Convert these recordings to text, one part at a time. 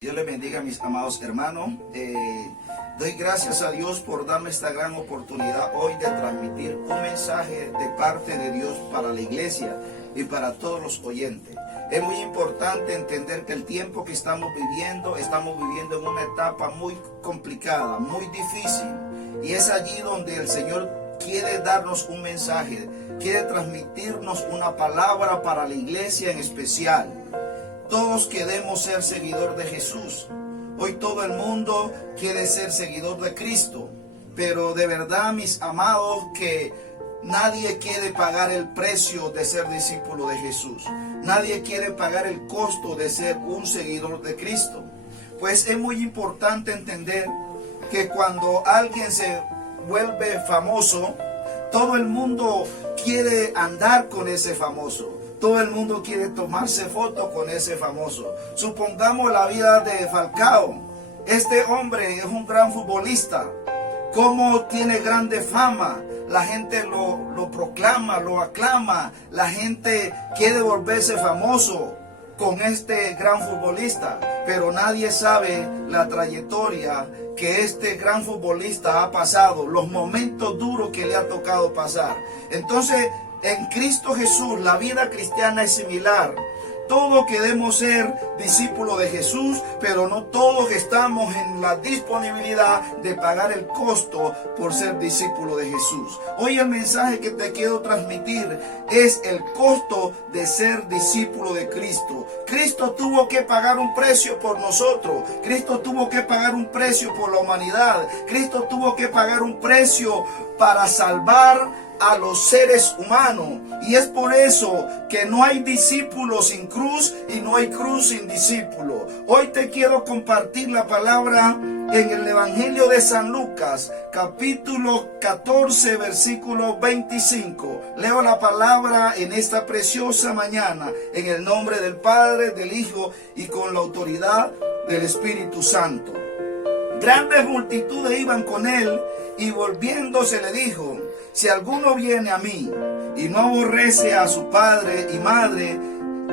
Dios les bendiga, mis amados hermanos. Doy gracias a Dios por darme esta gran oportunidad hoy de transmitir un mensaje de parte de Dios para la iglesia y para todos los oyentes. Es muy importante entender que el tiempo que estamos viviendo en una etapa muy complicada, muy difícil. Y es allí donde el Señor quiere darnos un mensaje, quiere transmitirnos una palabra para la iglesia en especial. Todos queremos ser seguidor de Jesús. Hoy todo el mundo quiere ser seguidor de Cristo. Pero de verdad, mis amados, que nadie quiere pagar el precio de ser discípulo de Jesús. Nadie quiere pagar el costo de ser un seguidor de Cristo. Pues es muy importante entender que cuando alguien se vuelve famoso, todo el mundo quiere andar con ese famoso. Todo el mundo quiere tomarse fotos con ese famoso. Supongamos la vida de Falcao. Este hombre es un gran futbolista. Como tiene grande fama. La gente lo proclama, lo aclama. La gente quiere volverse famoso con este gran futbolista. Pero nadie sabe la trayectoria que este gran futbolista ha pasado. Los momentos duros que le ha tocado pasar. Entonces, en Cristo Jesús, la vida cristiana es similar. Todos queremos ser discípulos de Jesús, pero no todos estamos en la disponibilidad de pagar el costo por ser discípulo de Jesús. Hoy el mensaje que te quiero transmitir es el costo de ser discípulo de Cristo. Cristo tuvo que pagar un precio por nosotros. Cristo tuvo que pagar un precio por la humanidad. Cristo tuvo que pagar un precio para salvar a los seres humanos. Y es por eso que no hay discípulo sin cruz y no hay cruz sin discípulo. Hoy te quiero compartir la palabra en el Evangelio de San Lucas, capítulo 14, versículo 25. Leo la palabra en esta preciosa mañana, en el nombre del Padre, del Hijo y con la autoridad del Espíritu Santo. Grandes multitudes iban con él y volviéndose le dijo: si alguno viene a mí y no aborrece a su padre y madre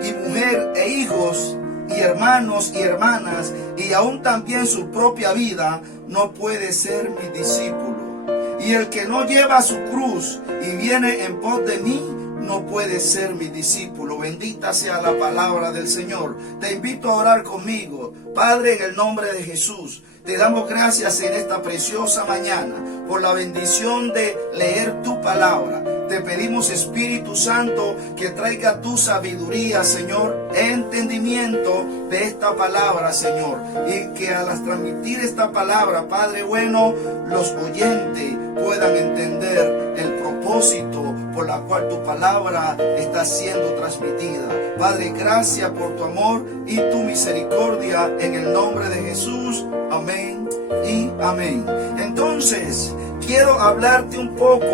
y mujer e hijos y hermanos y hermanas y aún también su propia vida, no puede ser mi discípulo. Y el que no lleva su cruz y viene en pos de mí, no puede ser mi discípulo. Bendita sea la palabra del Señor. Te invito a orar conmigo. Padre, en el nombre de Jesús, te damos gracias en esta preciosa mañana por la bendición de leer tu palabra. Te pedimos, Espíritu Santo, que traiga tu sabiduría, Señor, entendimiento de esta palabra, Señor. Y que al transmitir esta palabra, Padre bueno, los oyentes puedan entender el propósito por la cual tu palabra está siendo transmitida. Padre, gracias por tu amor y tu misericordia en el nombre de Jesús. Amén y amén. Entonces, quiero hablarte un poco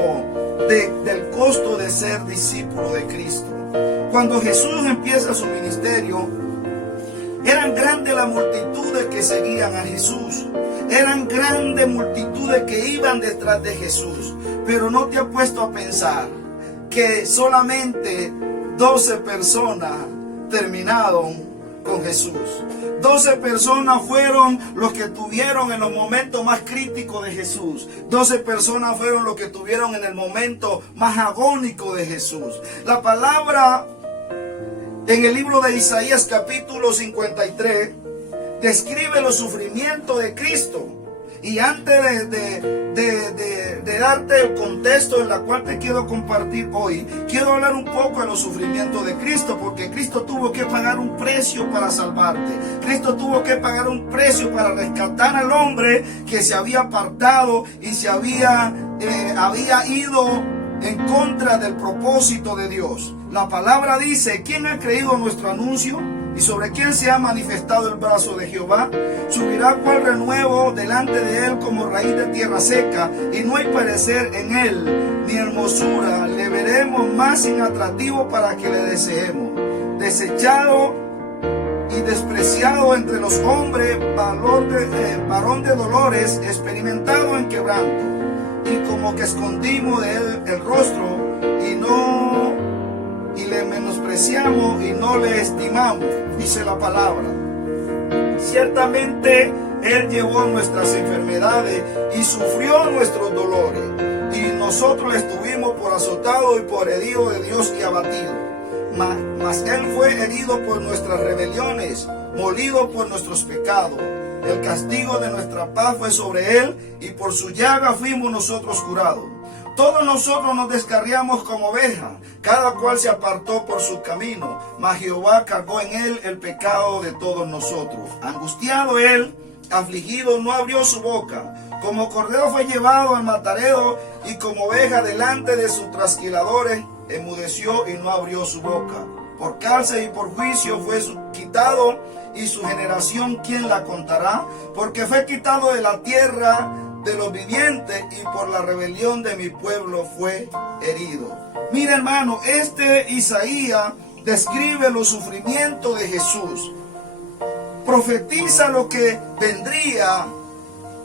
del costo de ser discípulo de Cristo. Cuando Jesús empieza su ministerio, eran grandes las multitudes que seguían a Jesús. Eran grandes multitudes que iban detrás de Jesús. Pero no te has puesto a pensar que solamente 12 personas terminaron con Jesús. 12 personas fueron los que tuvieron en los momentos más críticos de Jesús. 12 personas fueron los que tuvieron en el momento más agónico de Jesús. La palabra en el libro de Isaías capítulo 53 describe los sufrimientos de Cristo. Y antes de darte el contexto en la cual te quiero compartir hoy, quiero hablar un poco de los sufrimientos de Cristo, porque Cristo tuvo que pagar un precio para salvarte. Cristo tuvo que pagar un precio para rescatar al hombre que se había apartado y se había ido en contra del propósito de Dios. La palabra dice: ¿quién ha creído nuestro anuncio? ¿Y sobre quién se ha manifestado el brazo de Jehová? Subirá cual renuevo delante de él como raíz de tierra seca, y no hay parecer en él, ni hermosura. Le veremos más sin atractivo para que le deseemos. Desechado y despreciado entre los hombres, varón de dolores, experimentado en quebranto. Y como que escondimos de él el rostro y le menospreciamos y no le estimamos, dice la palabra. Ciertamente Él llevó nuestras enfermedades y sufrió nuestros dolores. Y nosotros estuvimos por azotado y por herido de Dios y abatido. Mas Él fue herido por nuestras rebeliones, molido por nuestros pecados. El castigo de nuestra paz fue sobre Él, y por su llaga fuimos nosotros curados. Todos nosotros nos descarriamos como ovejas, cada cual se apartó por su camino, mas Jehová cargó en Él el pecado de todos nosotros. Angustiado Él, afligido, no abrió su boca. Como cordero fue llevado al matadero, y como oveja delante de sus trasquiladores, enmudeció y no abrió su boca. Por cárcel y por juicio fue quitado, y su generación, ¿quién la contará? Porque fue quitado de la tierra de los vivientes, y por la rebelión de mi pueblo fue herido. Mira, hermano, Isaías describe los sufrimientos de Jesús. Profetiza lo que vendría,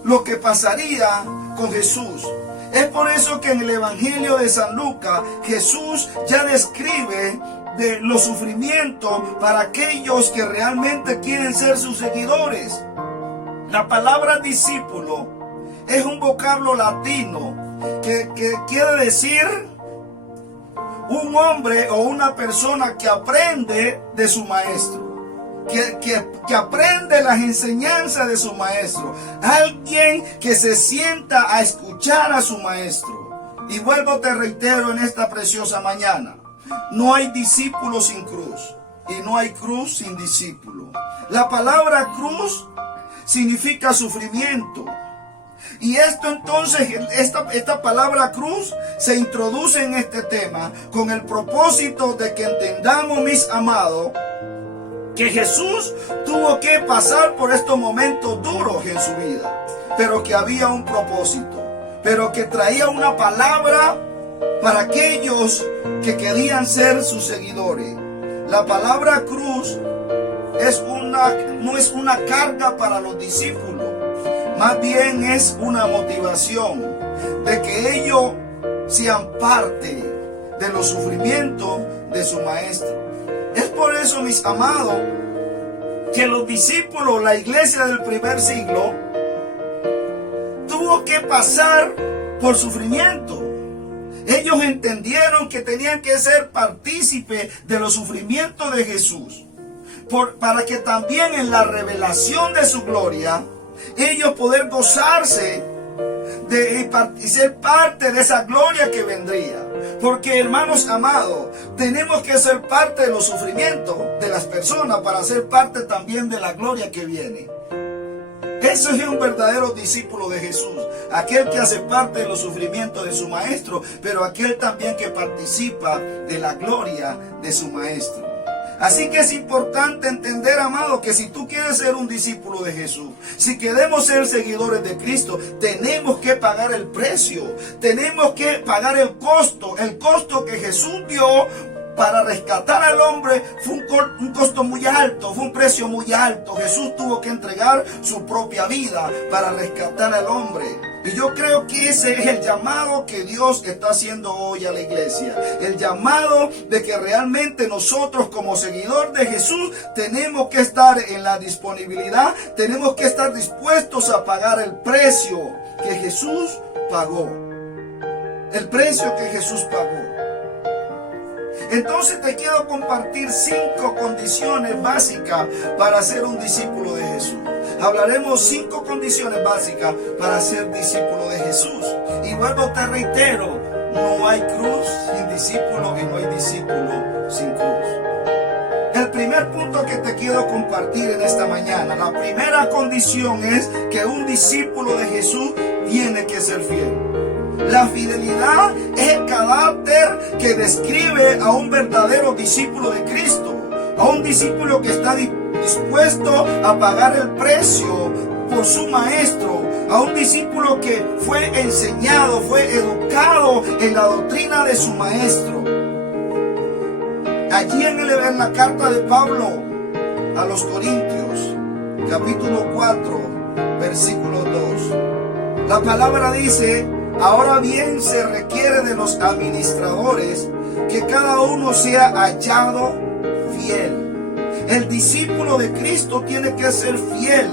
lo que pasaría con Jesús. Es por eso que en el Evangelio de San Lucas, Jesús ya describe de los sufrimientos para aquellos que realmente quieren ser sus seguidores. La palabra discípulo es un vocablo latino que quiere decir un hombre o una persona que aprende de su maestro. Que aprende las enseñanzas de su maestro. Alguien que se sienta a escuchar a su maestro. Y vuelvo, te reitero en esta preciosa mañana: no hay discípulo sin cruz, y no hay cruz sin discípulo. La palabra cruz significa sufrimiento. Y esto entonces, esta palabra cruz se introduce en este tema con el propósito de que entendamos, mis amados, que Jesús tuvo que pasar por estos momentos duros en su vida, pero que había un propósito, pero que traía una palabra para aquellos que querían ser sus seguidores. La palabra cruz no es una carga para los discípulos, más bien es una motivación de que ellos sean parte de los sufrimientos de su maestro. Es por eso, mis amados, que los discípulos, la iglesia del primer siglo, tuvo que pasar por sufrimiento. Ellos entendieron que tenían que ser partícipes de los sufrimientos de Jesús, para que también en la revelación de su gloria, ellos poder gozarse y ser parte de esa gloria que vendría. Porque, hermanos amados, tenemos que ser parte de los sufrimientos de las personas para ser parte también de la gloria que viene. Eso es un verdadero discípulo de Jesús, aquel que hace parte de los sufrimientos de su maestro, pero aquel también que participa de la gloria de su maestro. Así que es importante entender, amado, que si tú quieres ser un discípulo de Jesús, si queremos ser seguidores de Cristo, tenemos que pagar el precio, tenemos que pagar el costo que Jesús dio para rescatar al hombre. Fue un costo muy alto, fue un precio muy alto. Jesús tuvo que entregar su propia vida para rescatar al hombre. Y yo creo que ese es el llamado que Dios está haciendo hoy a la iglesia. El llamado de que realmente nosotros, como seguidor de Jesús, tenemos que estar en la disponibilidad, tenemos que estar dispuestos a pagar el precio que Jesús pagó. El precio que Jesús pagó. Entonces te quiero compartir 5 condiciones básicas para ser un discípulo de Jesús. Hablaremos 5 condiciones básicas para ser discípulo de Jesús. Y luego te reitero, no hay cruz sin discípulo y no hay discípulo sin cruz. El primer punto que te quiero compartir en esta mañana, la primera condición es que un discípulo de Jesús tiene que ser fiel. La fidelidad es el carácter que describe a un verdadero discípulo de Cristo, a un discípulo que está dispuesto a pagar el precio por su maestro, a un discípulo que fue enseñado, fue educado en la doctrina de su maestro. Allí en la carta de Pablo a los Corintios, capítulo 4, versículo 2, la palabra dice: ahora bien, se requiere de los administradores que cada uno sea hallado fiel. El discípulo de Cristo tiene que ser fiel.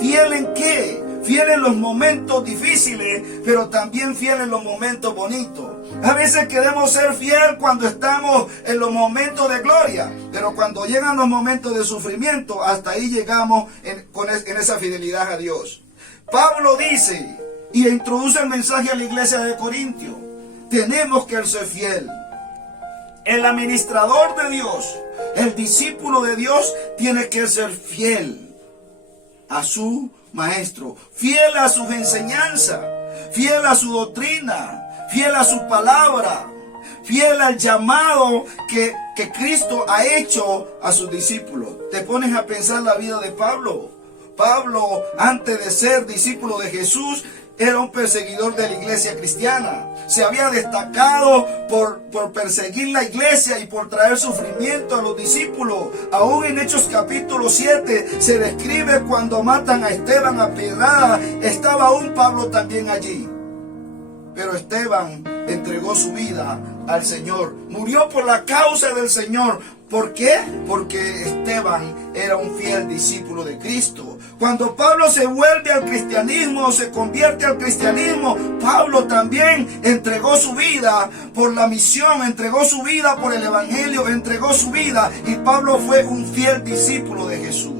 ¿Fiel en qué? Fiel en los momentos difíciles, pero también fiel en los momentos bonitos. A veces queremos ser fiel cuando estamos en los momentos de gloria, pero cuando llegan los momentos de sufrimiento, hasta ahí llegamos en esa fidelidad a Dios. Pablo dice y introduce el mensaje a la iglesia de Corintios: tenemos que ser fiel. El administrador de Dios, el discípulo de Dios, tiene que ser fiel a su maestro, fiel a sus enseñanzas, fiel a su doctrina, fiel a su palabra, fiel al llamado que Cristo ha hecho a sus discípulos. Te pones a pensar la vida de Pablo. Pablo, antes de ser discípulo de Jesús, era un perseguidor de la iglesia cristiana. Se había destacado por perseguir la iglesia y por traer sufrimiento a los discípulos. Aún en Hechos capítulo 7 se describe cuando matan a Esteban a pedrada. Estaba aún Pablo también allí. Pero Esteban entregó su vida al Señor. Murió por la causa del Señor. ¿Por qué? Porque Esteban era un fiel discípulo de Cristo. Cuando Pablo se vuelve al cristianismo, se convierte al cristianismo, Pablo también entregó su vida por la misión, entregó su vida por el evangelio, entregó su vida, y Pablo fue un fiel discípulo de Jesús.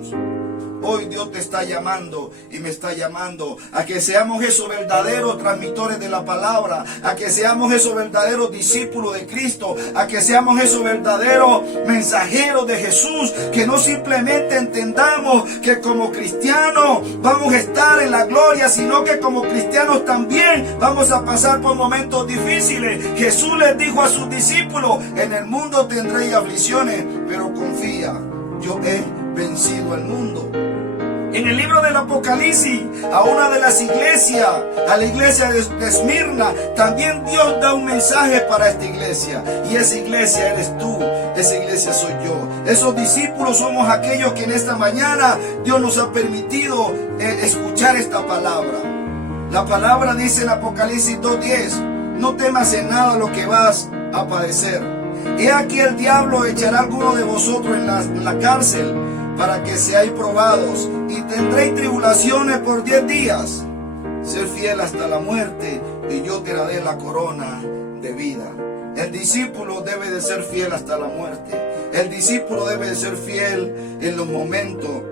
Hoy Dios te está llamando y me está llamando a que seamos esos verdaderos transmitores de la palabra, a que seamos esos verdaderos discípulos de Cristo, a que seamos esos verdaderos mensajeros de Jesús, que no simplemente entendamos que como cristianos vamos a estar en la gloria, sino que como cristianos también vamos a pasar por momentos difíciles. Jesús les dijo a sus discípulos: en el mundo tendréis aflicciones, pero confía, yo he vencido al mundo. En el libro del Apocalipsis, a una de las iglesias, a la iglesia de Esmirna, también Dios da un mensaje para esta iglesia. Y esa iglesia eres tú, esa iglesia soy yo. Esos discípulos somos aquellos que en esta mañana Dios nos ha permitido escuchar esta palabra. La palabra dice en Apocalipsis 2:10: no temas en nada lo que vas a padecer. He aquí el diablo echará a alguno de vosotros en la cárcel, para que seáis probados, y tendréis tribulaciones por 10 días. Ser fiel hasta la muerte, y yo te daré la corona de vida. El discípulo debe de ser fiel hasta la muerte. El discípulo debe de ser fiel en los momentos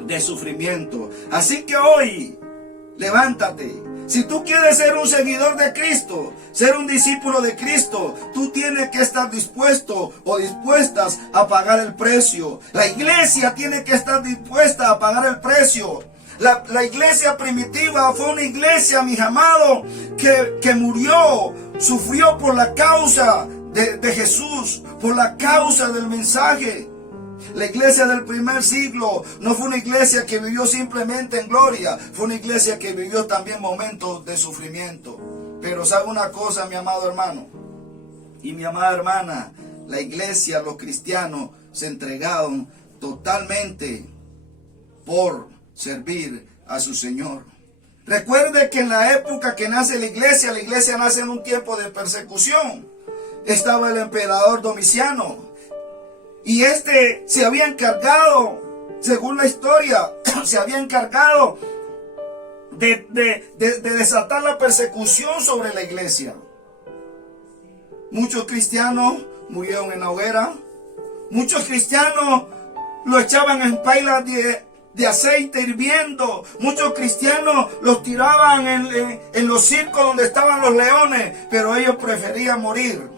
de sufrimiento. Así que hoy, levántate. Si tú quieres ser un seguidor de Cristo, ser un discípulo de Cristo, tú tienes que estar dispuesto o dispuestas a pagar el precio. La iglesia tiene que estar dispuesta a pagar el precio. La iglesia primitiva fue una iglesia, mis amados, que murió, sufrió por la causa de Jesús, por la causa del mensaje. La iglesia del primer siglo no fue una iglesia que vivió simplemente en gloria, fue una iglesia que vivió también momentos de sufrimiento. Pero ¿sabe una cosa, mi amado hermano y mi amada hermana? La iglesia, los cristianos se entregaron totalmente por servir a su Señor. Recuerde que en la época que nace la iglesia nace en un tiempo de persecución. Estaba el emperador Domiciano. Y se había encargado, según la historia, se había encargado de desatar la persecución sobre la iglesia. Muchos cristianos murieron en la hoguera. Muchos cristianos lo echaban en pailas de aceite hirviendo. Muchos cristianos los tiraban en los circos donde estaban los leones. Pero ellos preferían morir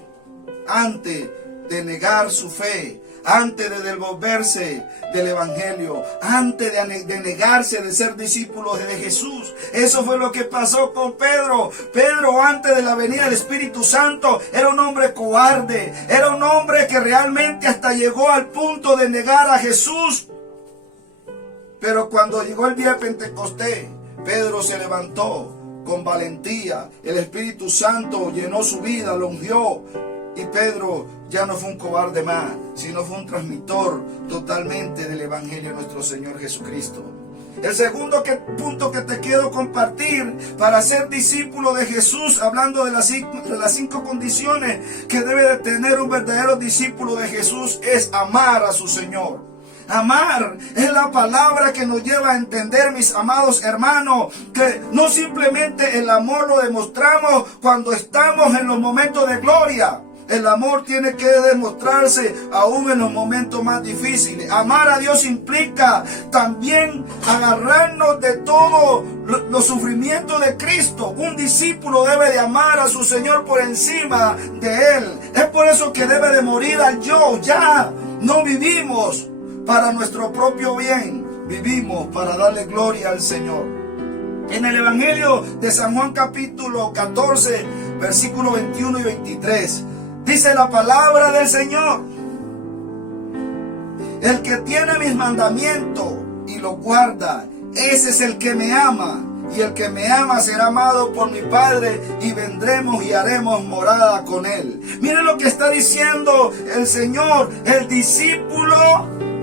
antes de negar su fe, antes de devolverse del evangelio, antes de negarse de ser discípulos de Jesús. Eso fue lo que pasó con Pedro. Pedro, antes de la venida del Espíritu Santo, era un hombre cobarde, era un hombre que realmente hasta llegó al punto de negar a Jesús. Pero cuando llegó el día de Pentecostés, Pedro se levantó con valentía. El Espíritu Santo llenó su vida, lo ungió. Y Pedro ya no fue un cobarde más, sino fue un transmitor totalmente del Evangelio de nuestro Señor Jesucristo. El segundo punto que te quiero compartir para ser discípulo de Jesús, hablando de las 5 condiciones que debe de tener un verdadero discípulo de Jesús, es amar a su Señor. Amar es la palabra que nos lleva a entender, mis amados hermanos, que no simplemente el amor lo demostramos cuando estamos en los momentos de gloria. El amor tiene que demostrarse aún en los momentos más difíciles. Amar a Dios implica también agarrarnos de todos los sufrimientos de Cristo. Un discípulo debe de amar a su Señor por encima de Él. Es por eso que debe de morir al yo. Ya no vivimos para nuestro propio bien. Vivimos para darle gloria al Señor. En el Evangelio de San Juan capítulo 14, versículos 21 y 23. Dice la palabra del Señor: el que tiene mis mandamientos y los guarda, ese es el que me ama. Y el que me ama será amado por mi Padre, y vendremos y haremos morada con él. Miren lo que está diciendo el Señor. El discípulo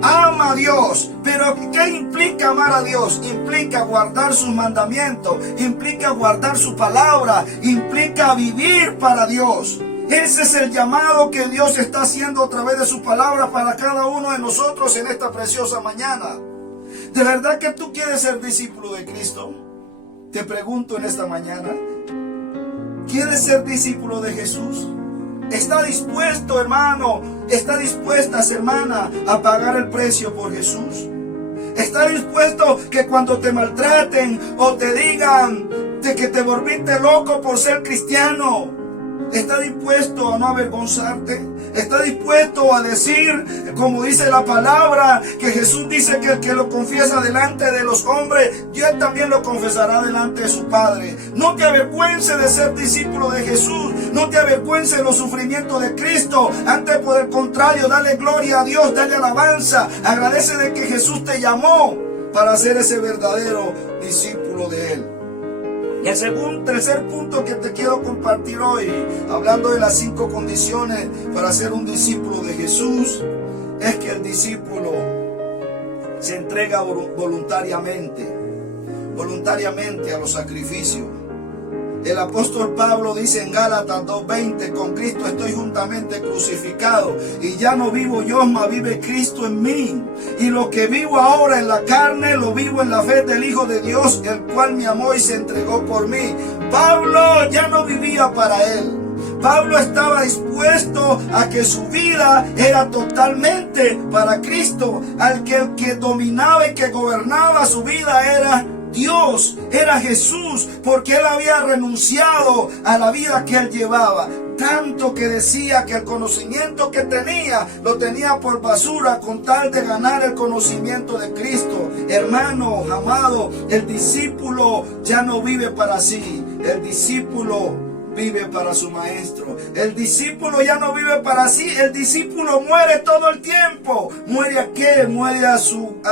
ama a Dios. Pero ¿qué implica amar a Dios? Implica guardar sus mandamientos, implica guardar su palabra, implica vivir para Dios. Ese es el llamado que Dios está haciendo a través de su palabra para cada uno de nosotros en esta preciosa mañana. ¿De verdad que tú quieres ser discípulo de Cristo? Te pregunto en esta mañana, ¿quieres ser discípulo de Jesús? ¿Está dispuesto, hermano? ¿Está dispuesta, hermana, a pagar el precio por Jesús? ¿Está dispuesto que cuando te maltraten o te digan de que te volviste loco por ser cristiano, ¿está dispuesto a no avergonzarte? ¿Está dispuesto a decir, como dice la palabra, que Jesús dice que el que lo confiesa delante de los hombres, Dios también lo confesará delante de su Padre? No te avergüences de ser discípulo de Jesús. No te avergüences de los sufrimientos de Cristo. Antes, por el contrario, dale gloria a Dios, dale alabanza. Agradece de que Jesús te llamó para ser ese verdadero discípulo de Él. Y el tercer punto que te quiero compartir hoy, hablando de las 5 condiciones para ser un discípulo de Jesús, es que el discípulo se entrega voluntariamente a los sacrificios. El apóstol Pablo dice en Gálatas 2:20: con Cristo estoy juntamente crucificado, y ya no vivo yo, mas vive Cristo en mí. Y lo que vivo ahora en la carne, lo vivo en la fe del Hijo de Dios, el cual me amó y se entregó por mí. Pablo ya no vivía para él. Pablo estaba dispuesto a que su vida era totalmente para Cristo. El que dominaba y que gobernaba su vida era Dios, era Jesús, porque él había renunciado a la vida que él llevaba. Tanto que decía que el conocimiento que tenía, lo tenía por basura con tal de ganar el conocimiento de Cristo. Hermano, amado, el discípulo ya no vive para sí. El discípulo vive para su maestro. El discípulo ya no vive para sí. El discípulo muere todo el tiempo. ¿Muere a qué? Muere a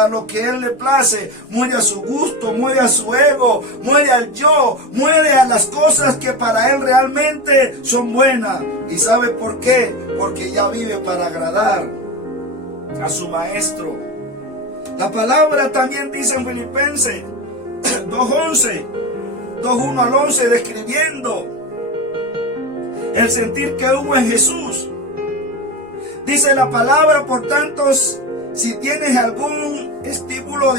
lo que él le place. Muere a su gusto, muere a su ego, muere al yo, muere a las cosas que para él realmente son buenas. ¿Y sabe por qué? Porque ya vive para agradar a su maestro. La palabra también dice en Filipenses 2:11, 2:1 al 11, describiendo el sentir que hubo en Jesús. Dice la palabra: por tanto, si tienes algún estímulo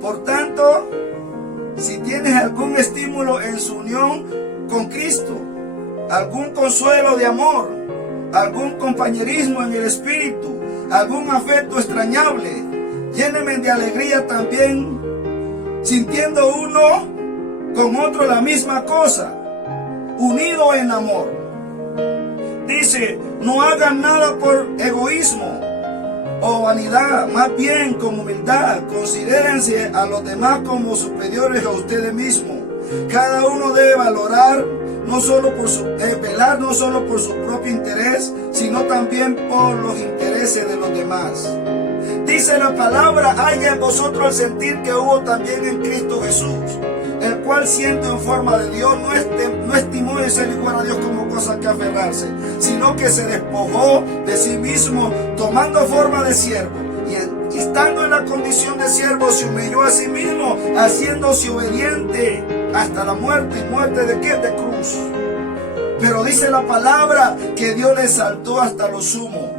por tanto, si tienes algún estímulo en su unión con Cristo, algún consuelo de amor, algún compañerismo en el espíritu, algún afecto extrañable, llénenme de alegría también, sintiendo uno con otro la misma cosa, unido en amor. Dice: no hagan nada por egoísmo o vanidad, más bien con humildad considérense a los demás como superiores a ustedes mismos. Cada uno debe valorar no solo velar no solo por su propio interés, sino también por los intereses de los demás. Dice la palabra: haya en vosotros el sentir que hubo también en Cristo Jesús, el cual, siendo en forma de Dios, no estimó de ser igual a Dios como cosa que aferrarse, sino que se despojó de sí mismo, tomando forma de siervo, y estando en la condición de siervo, se humilló a sí mismo, haciéndose obediente hasta la muerte. ¿Y muerte de qué? De cruz. Pero dice la palabra que Dios le exaltó hasta lo sumo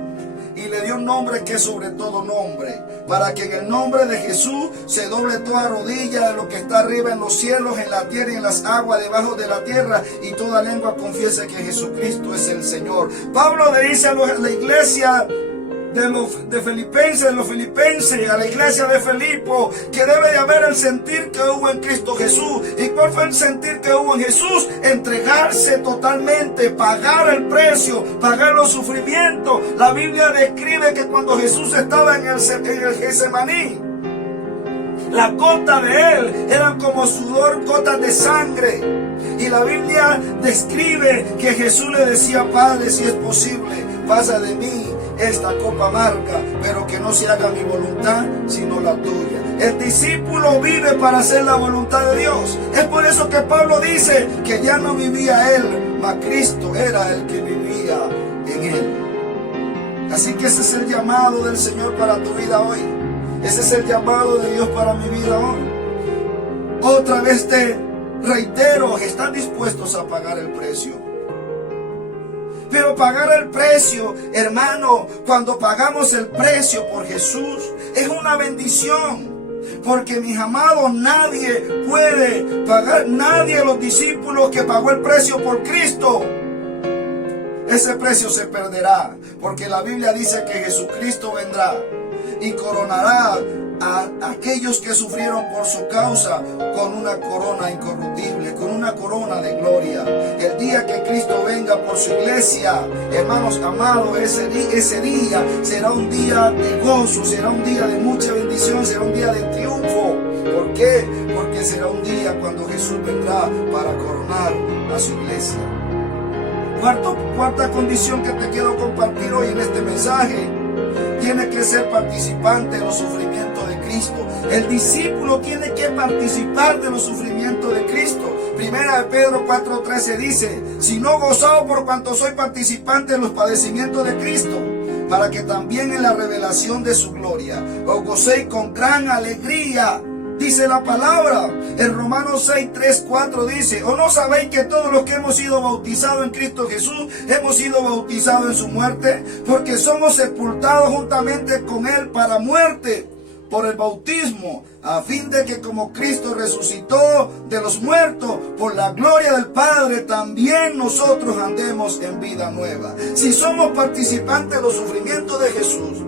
y le dio un nombre que es sobre todo nombre, para que en el nombre de Jesús se doble toda rodilla de lo que está arriba en los cielos, en la tierra y en las aguas debajo de la tierra, y toda lengua confiese que Jesucristo es el Señor. Pablo le dice a la iglesia de los filipenses, a la iglesia de Filipo, que debe de haber el sentir que hubo en Cristo Jesús. ¿Y cuál fue el sentir que hubo en Jesús? Entregarse totalmente, pagar el precio, pagar los sufrimientos. La Biblia describe que cuando Jesús estaba en el Getsemaní, las gotas de él eran como sudor, gotas de sangre. Y la Biblia describe que Jesús le decía: Padre, si es posible, pasa de mí esta copa amarga, pero que no se haga mi voluntad sino la tuya. El discípulo vive para hacer la voluntad de Dios. Es por eso que Pablo dice que ya no vivía él, mas Cristo era el que vivía en él. Así que ese es el llamado del Señor para tu vida hoy. Ese es el llamado de Dios para mi vida hoy. Otra vez te reitero, ¿están dispuestos a pagar el precio? Pero pagar el precio, hermano, cuando pagamos el precio por Jesús, es una bendición. Porque, mis amados, nadie puede pagar, nadie de los discípulos que pagó el precio por Cristo, ese precio se perderá. Porque la Biblia dice que Jesucristo vendrá y coronará a aquellos que sufrieron por su causa con una corona incorruptible, con una corona de gloria. El día que Cristo venga por su iglesia, hermanos amados, ese día será un día de gozo, será un día de mucha bendición, será un día de triunfo. ¿Por qué? Porque será un día cuando Jesús vendrá para coronar a su iglesia. Cuarta condición que te quiero compartir hoy en este mensaje: tiene que ser participante de los sufrimientos de Cristo. El discípulo tiene que participar de los sufrimientos de Cristo. Primera de Pedro 4:13 dice: si no gozado por cuanto soy participante de los padecimientos de Cristo, para que también en la revelación de su gloria os gocéis con gran alegría. Dice la palabra en Romanos 6:3-4 dice: ¿o no sabéis que todos los que hemos sido bautizados en Cristo Jesús hemos sido bautizados en su muerte? Porque somos sepultados juntamente con él para muerte por el bautismo, a fin de que como Cristo resucitó de los muertos por la gloria del Padre, también nosotros andemos en vida nueva. Si somos participantes de los sufrimientos de Jesús,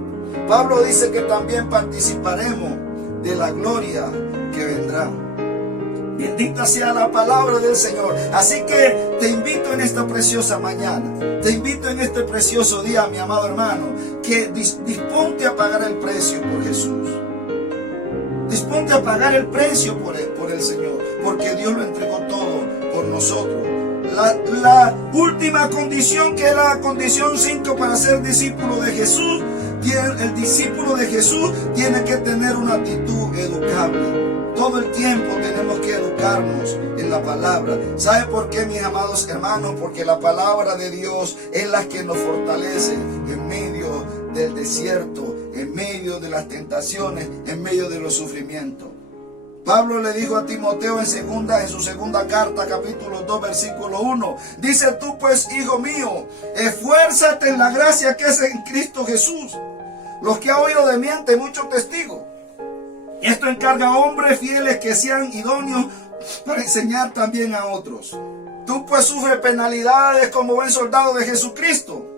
Pablo dice que también participaremos de la gloria que vendrá. Bendita sea la palabra del Señor. Así que te invito en esta preciosa mañana, te invito en este precioso día, mi amado hermano, que disponte a pagar el precio por Jesús. Disponte a pagar el precio por el Señor, porque Dios lo entregó todo por nosotros. La última condición, que es la condición 5 para ser discípulo de Jesús: el discípulo de Jesús tiene que tener una actitud educable. Todo el tiempo tenemos que educarnos en la palabra. ¿Sabe por qué, mis amados hermanos? Porque la palabra de Dios es la que nos fortalece en medio del desierto, en medio de las tentaciones, en medio de los sufrimientos. Pablo le dijo a Timoteo en su segunda carta, capítulo 2, versículo 1. Dice: tú pues, hijo mío, esfuérzate en la gracia que es en Cristo Jesús. Los que han oído de mí ante muchos testigos. Esto encarga a hombres fieles que sean idóneos para enseñar también a otros. Tú pues sufres penalidades como buen soldado de Jesucristo.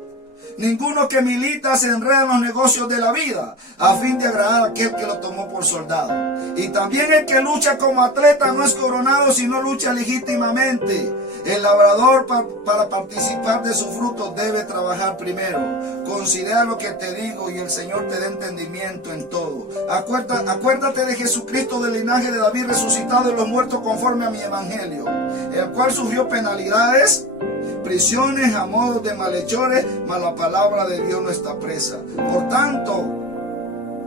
Ninguno que milita se enreda en los negocios de la vida, a fin de agradar a aquel que lo tomó por soldado. Y también el que lucha como atleta no es coronado, sino lucha legítimamente. El labrador para participar de sus frutos debe trabajar primero. Considera lo que te digo y el Señor te dé entendimiento en todo. Acuérdate de Jesucristo, del linaje de David, resucitado de los muertos conforme a mi evangelio, el cual sufrió penalidades, prisiones a modo de malhechores, mas la palabra de Dios no está presa. Por tanto,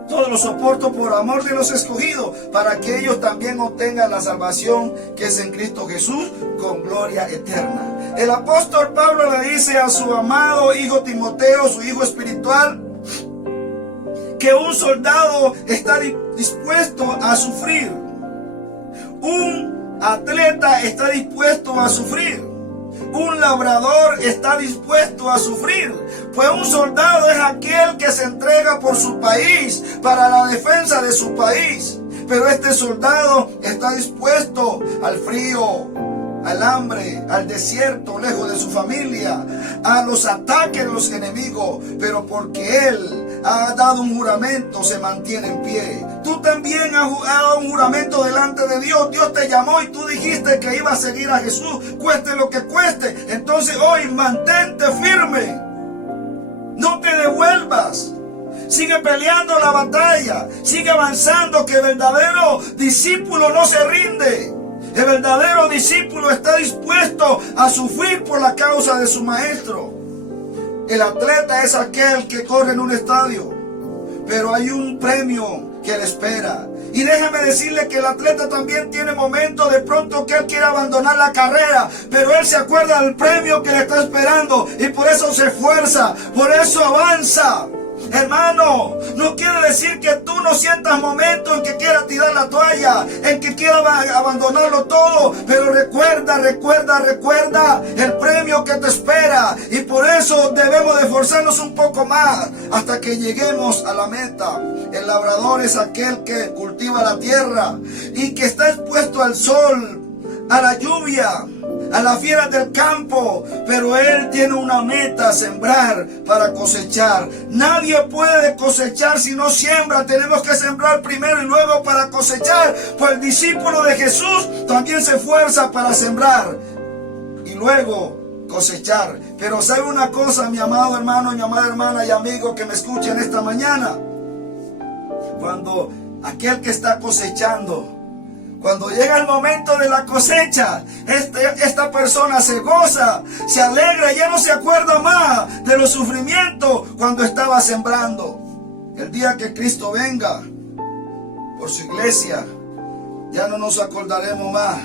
todo lo soporto por amor de los escogidos, para que ellos también obtengan la salvación que es en Cristo Jesús, con gloria eterna. El apóstol Pablo le dice a su amado hijo Timoteo, su hijo espiritual, que un soldado está dispuesto a sufrir. Un atleta está dispuesto a sufrir. un labrador está dispuesto a sufrir, pues un soldado es aquel que se entrega por su país, para la defensa de su país. Pero este soldado está dispuesto al frío, al hambre, al desierto, lejos de su familia, a los ataques de los enemigos, pero porque él ha dado un juramento, se mantiene en pie. Tú también has dado un juramento delante de Dios. Dios te llamó y tú dijiste que ibas a seguir a Jesús, cueste lo que cueste. Entonces hoy mantente firme, no te devuelvas. Sigue peleando la batalla, sigue avanzando, que el verdadero discípulo no se rinde. El verdadero discípulo está dispuesto a sufrir por la causa de su maestro. El atleta es aquel que corre en un estadio, pero hay un premio que le espera. Y déjame decirle que el atleta también tiene momentos de pronto que él quiere abandonar la carrera, pero él se acuerda del premio que le está esperando y por eso se esfuerza, por eso avanza. Hermano, no quiere decir que tú no sientas momentos en que quieras tirar la toalla, en que quieras abandonarlo todo, pero recuerda el premio que te espera, y por eso debemos de esforzarnos un poco más hasta que lleguemos a la meta. El labrador es aquel que cultiva la tierra y que está expuesto al sol, a la lluvia, a las fieras del campo, pero él tiene una meta: sembrar para cosechar. Nadie puede cosechar si no siembra. Tenemos que sembrar primero y luego para cosechar. Pues el discípulo de Jesús también se esfuerza para sembrar y luego cosechar. Pero sabe una cosa, mi amado hermano, mi amada hermana y amigo que me escuchen esta mañana: cuando aquel que está cosechando, cuando llega el momento de la cosecha, esta persona se goza, se alegra, ya no se acuerda más de los sufrimientos cuando estaba sembrando. El día que Cristo venga por su iglesia, ya no nos acordaremos más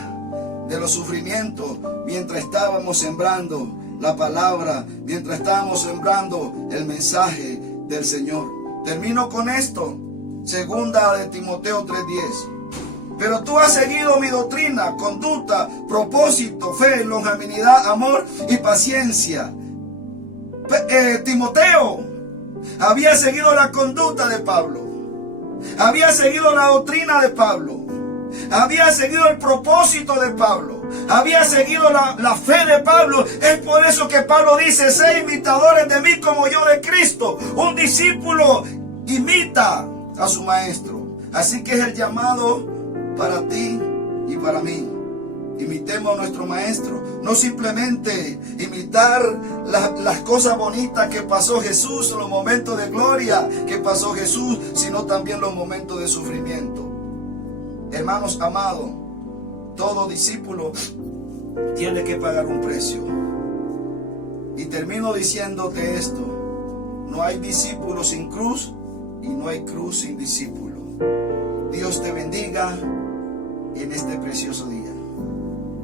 de los sufrimientos mientras estábamos sembrando la palabra, mientras estábamos sembrando el mensaje del Señor. Termino con esto, segunda de Timoteo 3:10. Pero tú has seguido mi doctrina, conducta, propósito, fe, longanimidad, amor y paciencia. Timoteo había seguido la conducta de Pablo, había seguido la doctrina de Pablo, había seguido el propósito de Pablo, había seguido la fe de Pablo. Es por eso que Pablo dice: sé imitadores de mí como yo de Cristo. Un discípulo imita a su maestro. Así que es el llamado para ti y para mí. Imitemos a nuestro maestro, no simplemente imitar las cosas bonitas que pasó Jesús, los momentos de gloria que pasó Jesús, sino también los momentos de sufrimiento. Hermanos amados, todo discípulo tiene que pagar un precio. Y termino diciéndote esto: no hay discípulo sin cruz y no hay cruz sin discípulo. Dios te bendiga en este precioso día.